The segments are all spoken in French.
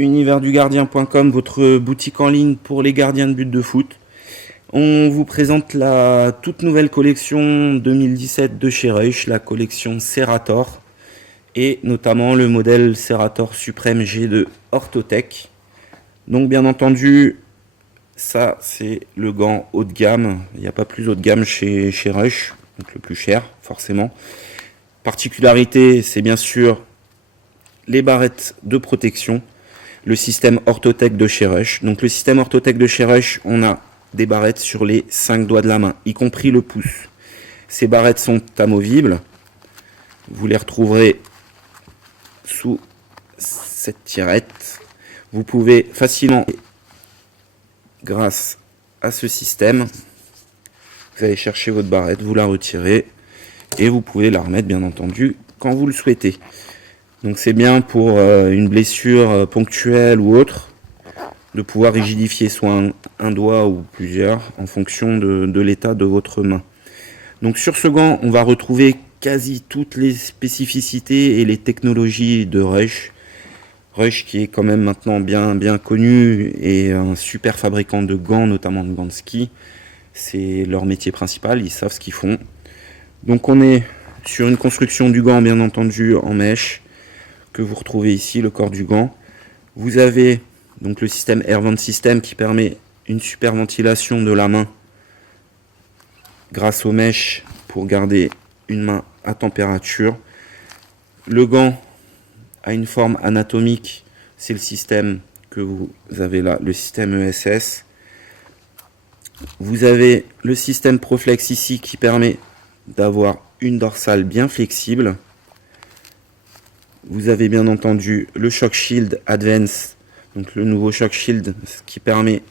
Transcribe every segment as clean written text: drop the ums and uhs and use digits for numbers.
Universdugardien.com, votre boutique en ligne pour les gardiens de but de foot. On vous présente la toute nouvelle collection 2017 de chez Reusch, la collection Serrator, et notamment le modèle Serrator Supreme G2 Orthotech. Donc bien entendu, ça c'est le gant haut de gamme, il n'y a pas plus haut de gamme chez Reusch, donc le plus cher forcément. Particularité, c'est bien sûr les barrettes de protection, le système Orthotech de chez Reusch. Donc le système Orthotech de chez Reusch, on a des barrettes sur les 5 doigts de la main, y compris le pouce. Ces barrettes sont amovibles. Vous les retrouverez sous cette tirette. Vous pouvez facilement, grâce à ce système, vous allez chercher votre barrette, vous la retirez et vous pouvez la remettre bien entendu quand vous le souhaitez. Donc c'est bien pour une blessure ponctuelle ou autre, de pouvoir rigidifier soit un doigt ou plusieurs en fonction de l'état de votre main. Donc sur ce gant, on va retrouver quasi toutes les spécificités et les technologies de Reusch. Reusch qui est quand même maintenant bien connu et un super fabricant de gants, notamment de gants de ski. C'est leur métier principal, ils savent ce qu'ils font. Donc on est sur une construction du gant bien entendu en mèche, que vous retrouvez ici, le corps du gant. Vous avez donc le système Air Vent System qui permet une super ventilation de la main grâce aux mèches pour garder une main à température. Le gant a une forme anatomique, c'est le système que vous avez là, le système ESS. Vous avez le système Proflex ici qui permet d'avoir une dorsale bien flexible. Vous avez bien entendu le Shock Shield Advance, donc le nouveau Shock Shield qui permet,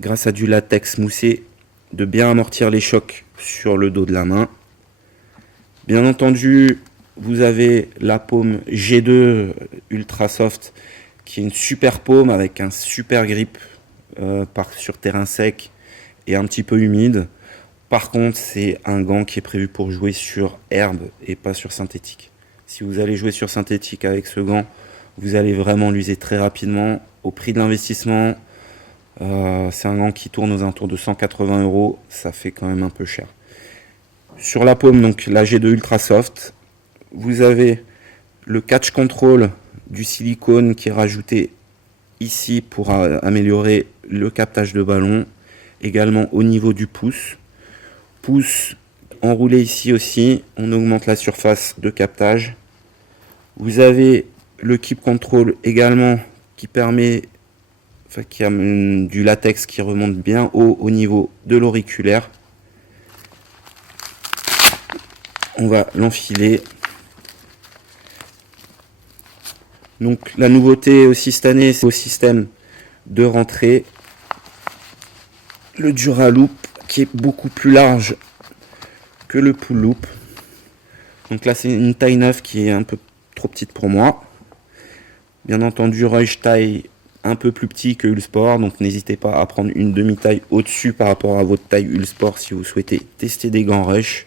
grâce à du latex moussé, de bien amortir les chocs sur le dos de la main. Bien entendu, vous avez la paume G2 Ultra Soft qui est une super paume avec un super grip sur terrain sec et un petit peu humide. Par contre, c'est un gant qui est prévu pour jouer sur herbe et pas sur synthétique. Si vous allez jouer sur synthétique avec ce gant, vous allez vraiment l'user très rapidement. Au prix de l'investissement, c'est un gant qui tourne aux alentours de 180 €. Ça fait quand même un peu cher. Sur la paume, donc la G2 Ultra Soft, vous avez le catch control du silicone qui est rajouté ici pour améliorer le captage de ballon. Également au niveau du pouce. Pouce enroulé ici aussi, on augmente la surface de captage. Vous avez le keep control également qui permet, qui a du latex qui remonte bien haut au niveau de l'auriculaire. On va l'enfiler. Donc la nouveauté aussi cette année, c'est au système de rentrée. Le Duraloop qui est beaucoup plus large que le pull loop. Donc là c'est une taille 9 qui est un peu trop petite pour moi. Bien entendu Reusch taille un peu plus petit que Uhlsport, donc n'hésitez pas à prendre une demi-taille au-dessus par rapport à votre taille Uhlsport si vous souhaitez tester des gants Reusch.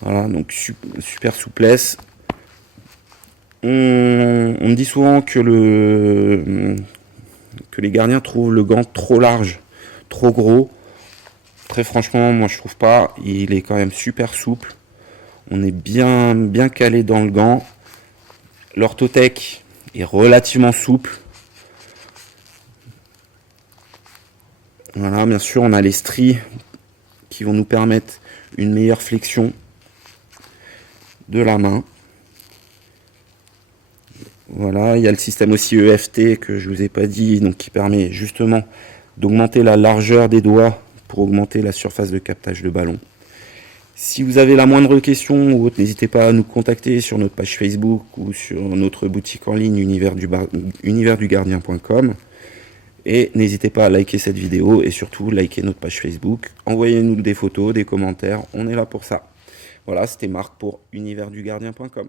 Voilà, donc super souplesse. On me dit souvent que les gardiens trouvent le gant trop large, trop gros. Très franchement, moi je trouve pas. Il est quand même super souple. On est bien calé dans le gant. L'Orthotech est relativement souple. Voilà, bien sûr, on a les stries qui vont nous permettre une meilleure flexion de la main. Voilà, il y a le système aussi EFT que je vous ai pas dit, donc qui permet justement d'augmenter la largeur des doigts pour augmenter la surface de captage de ballon. Si vous avez la moindre question ou autre, n'hésitez pas à nous contacter sur notre page Facebook ou sur notre boutique en ligne universdugardien.com. Et n'hésitez pas à liker cette vidéo et surtout liker notre page Facebook. Envoyez-nous des photos, des commentaires, on est là pour ça. Voilà, c'était Marc pour universdugardien.com.